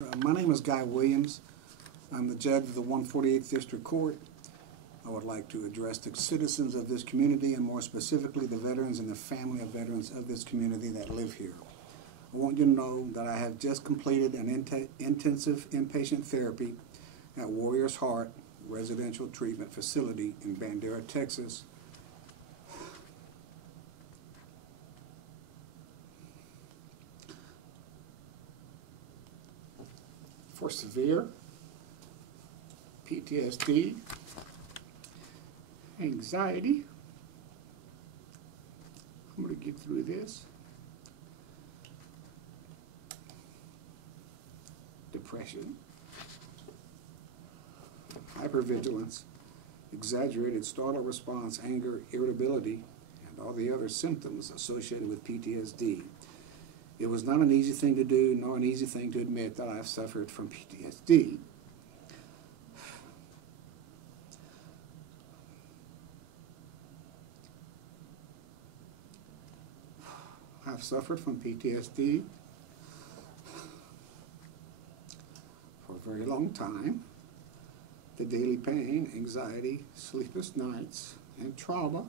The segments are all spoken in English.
My name is Guy Williams. I'm the judge of the 148th District Court. I would like to address the citizens of this community, and more specifically the veterans and the family of veterans of this community that live here. I want you to know that I have just completed an intensive inpatient therapy at Warriors Heart Residential Treatment Facility in Bandera, Texas. For severe PTSD, anxiety. I'm going to get through this. Depression, hypervigilance, exaggerated startle response, anger, irritability, and all the other symptoms associated with PTSD. It was not an easy thing to do, nor an easy thing to admit that I've suffered from PTSD. I've suffered from PTSD for a very long time. The daily pain, anxiety, sleepless nights, and trauma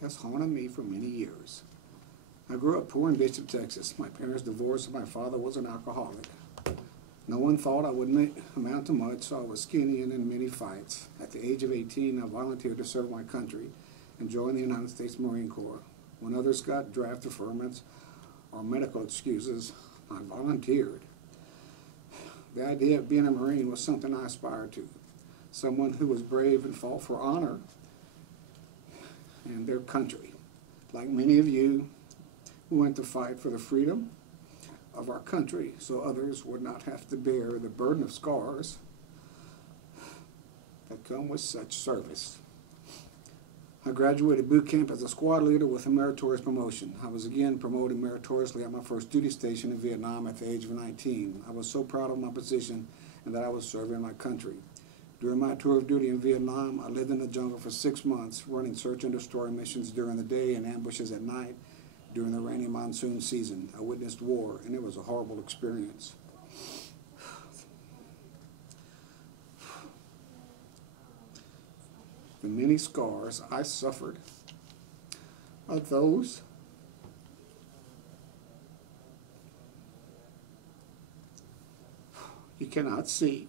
has haunted me for many years. I grew up poor in Bishop, Texas. My parents divorced and my father was an alcoholic. No one thought I would amount to much, so I was skinny and in many fights. At the age of 18, I volunteered to serve my country and joined the United States Marine Corps. When others got draft deferments or medical excuses, I volunteered. The idea of being a Marine was something I aspired to. Someone who was brave and fought for honor and their country. Like many of you, we went to fight for the freedom of our country so others would not have to bear the burden of scars that come with such service. I graduated boot camp as a squad leader with a meritorious promotion. I was again promoted meritoriously at my first duty station in Vietnam at the age of 19. I was so proud of my position and that I was serving my country. During my tour of duty in Vietnam, I lived in the jungle for 6 months, running search and destroy missions during the day and ambushes at night during the rainy monsoon season. I witnessed war, and it was a horrible experience. The many scars I suffered are those you cannot see.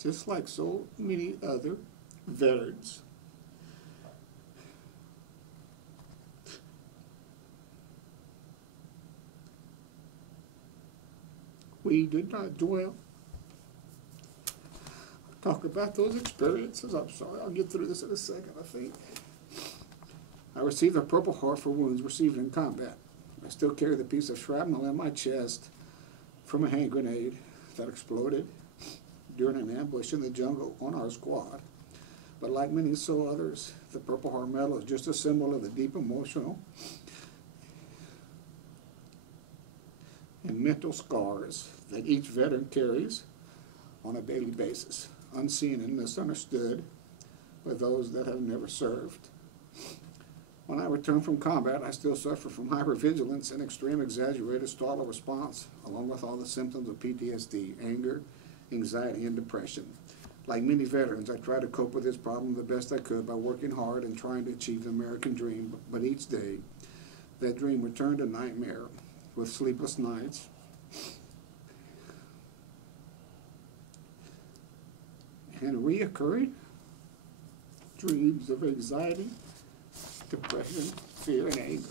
Just like so many other veterans. We did not dwell. Talk about those experiences. I'm sorry, I'll get through this in a second, I think. I received a Purple Heart for wounds received in combat. I still carry the piece of shrapnel in my chest from a hand grenade that exploded during an ambush in the jungle on our squad. But like many so others, the Purple Heart Medal is just a symbol of the deep emotional and mental scars that each veteran carries on a daily basis, unseen and misunderstood by those that have never served. When I return from combat, I still suffer from hypervigilance and extreme exaggerated startle response, along with all the symptoms of PTSD, anger, anxiety, and depression. Like many veterans, I try to cope with this problem the best I could by working hard and trying to achieve the American dream, but each day, that dream returned a nightmare with sleepless nights and reoccurring dreams of anxiety, depression, fear, and anger.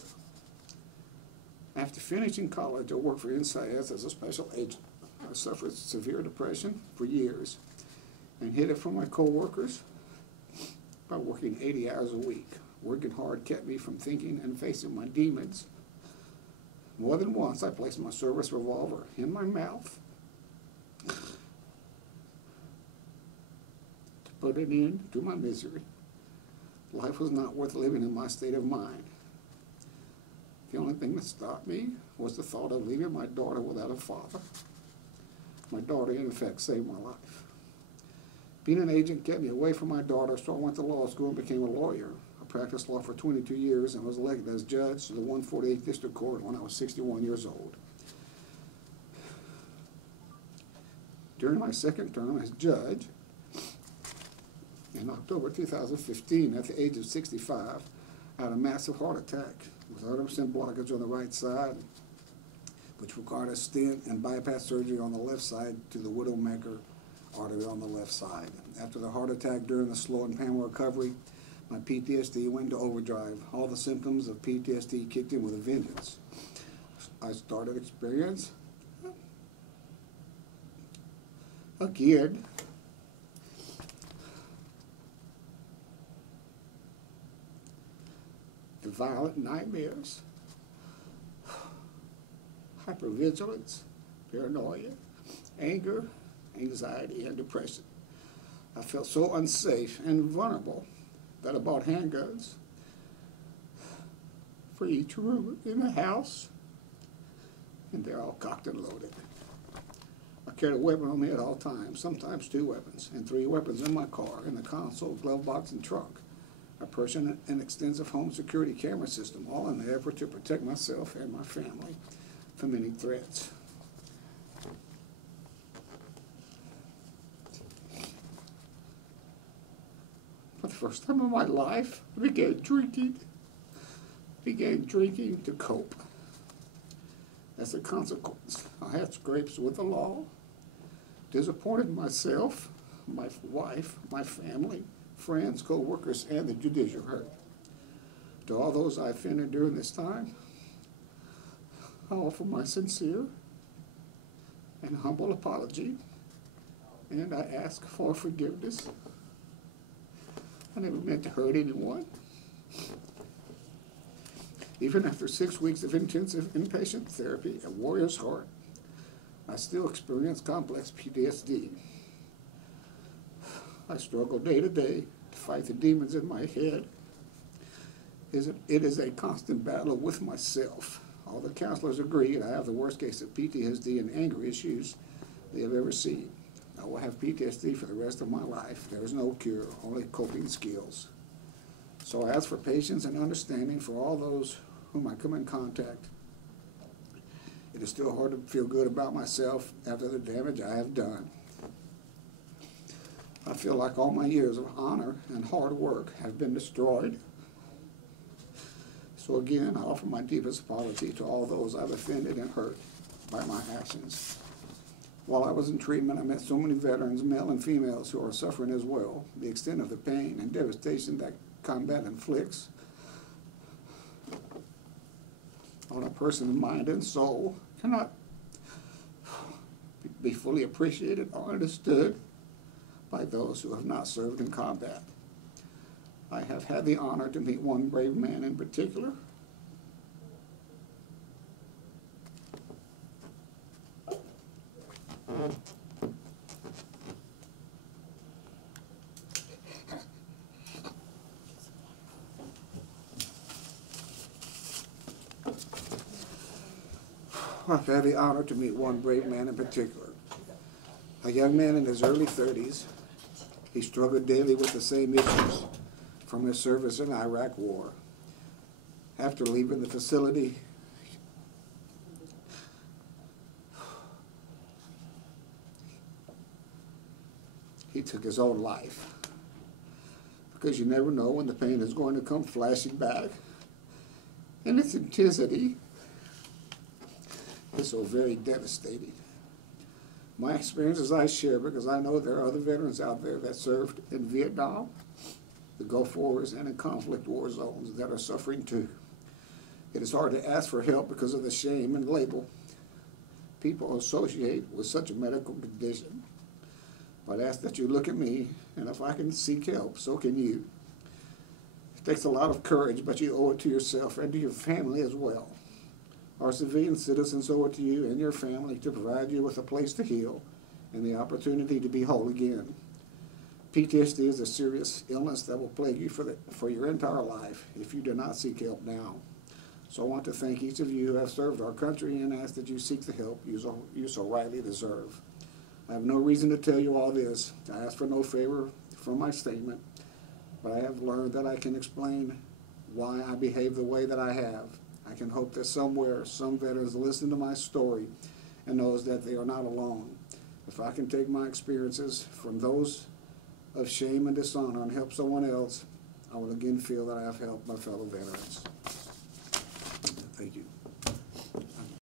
After finishing college, I worked for NCIS as a special agent. I suffered severe depression for years and hid it from my co-workers by working 80 hours a week. Working hard kept me from thinking and facing my demons. More than once, I placed my service revolver in my mouth to put an end to my misery. Life was not worth living in my state of mind. The only thing that stopped me was the thought of leaving my daughter without a father. My daughter, in effect, saved my life. Being an agent kept me away from my daughter, so I went to law school and became a lawyer. I practiced law for 22 years and was elected as judge to the 148th District Court when I was 61 years old. During my second term as judge, in October 2015, at the age of 65, I had a massive heart attack with 100% blockage on the right side, which required a stent and bypass surgery on the left side to the widowmaker artery on the left side. After the heart attack, during the slow and painful recovery, my PTSD went into overdrive. All the symptoms of PTSD kicked in with a vengeance. I started to experience again the violent nightmares, hypervigilance, paranoia, anger, anxiety, and depression. I felt so unsafe and vulnerable that I bought handguns for each room in the house, and they're all cocked and loaded. I carried a weapon on me at all times, sometimes 2 weapons, and 3 weapons in my car, in the console, glove box, and trunk. I purchased an extensive home security camera system, all in the effort to protect myself and my family from any threats. For the first time in my life, I began drinking to cope. As a consequence, I had scrapes with the law, disappointed myself, my wife, my family, friends, co-workers, and the judiciary. To all those I offended during this time, I offer my sincere and humble apology, and I ask for forgiveness. I never meant to hurt anyone. Even after 6 weeks of intensive inpatient therapy at Warrior's Heart, I still experience complex PTSD. I struggle day to day to fight the demons in my head. It is a constant battle with myself. All the counselors agree I have the worst case of PTSD and anger issues they have ever seen. I will have PTSD for the rest of my life. There is no cure, only coping skills. So I ask for patience and understanding for all those whom I come in contact. It is still hard to feel good about myself after the damage I have done. I feel like all my years of honor and hard work have been destroyed. So again, I offer my deepest apology to all those I've offended and hurt by my actions. While I was in treatment, I met so many veterans, male and females, who are suffering as well. The extent of the pain and devastation that combat inflicts on a person's mind and soul cannot be fully appreciated or understood by those who have not served in combat. I have had the honor to meet one brave man in particular. I've had the honor to meet one brave man in particular. A young man in his early 30s. He struggled daily with the same issues from his service in the Iraq War. After leaving the facility, he took his own life. Because you never know when the pain is going to come flashing back. And its intensity is so very devastating. My experiences I share because I know there are other veterans out there that served in Vietnam, the Gulf Wars, and in conflict war zones that are suffering too. It is hard to ask for help because of the shame and label people associate with such a medical condition. But I ask that you look at me, and if I can seek help, so can you. It takes a lot of courage, but you owe it to yourself and to your family as well. Our civilian citizens owe it to you and your family to provide you with a place to heal and the opportunity to be whole again. PTSD is a serious illness that will plague you for your entire life if you do not seek help now. So I want to thank each of you who have served our country and ask that you seek the help you so rightly deserve. I have no reason to tell you all this. I ask for no favor from my statement, but I have learned that I can explain why I behave the way that I have. I can hope that somewhere, some veterans listen to my story and knows that they are not alone. If I can take my experiences from those of shame and dishonor and help someone else, I will again feel that I have helped my fellow veterans. Thank you.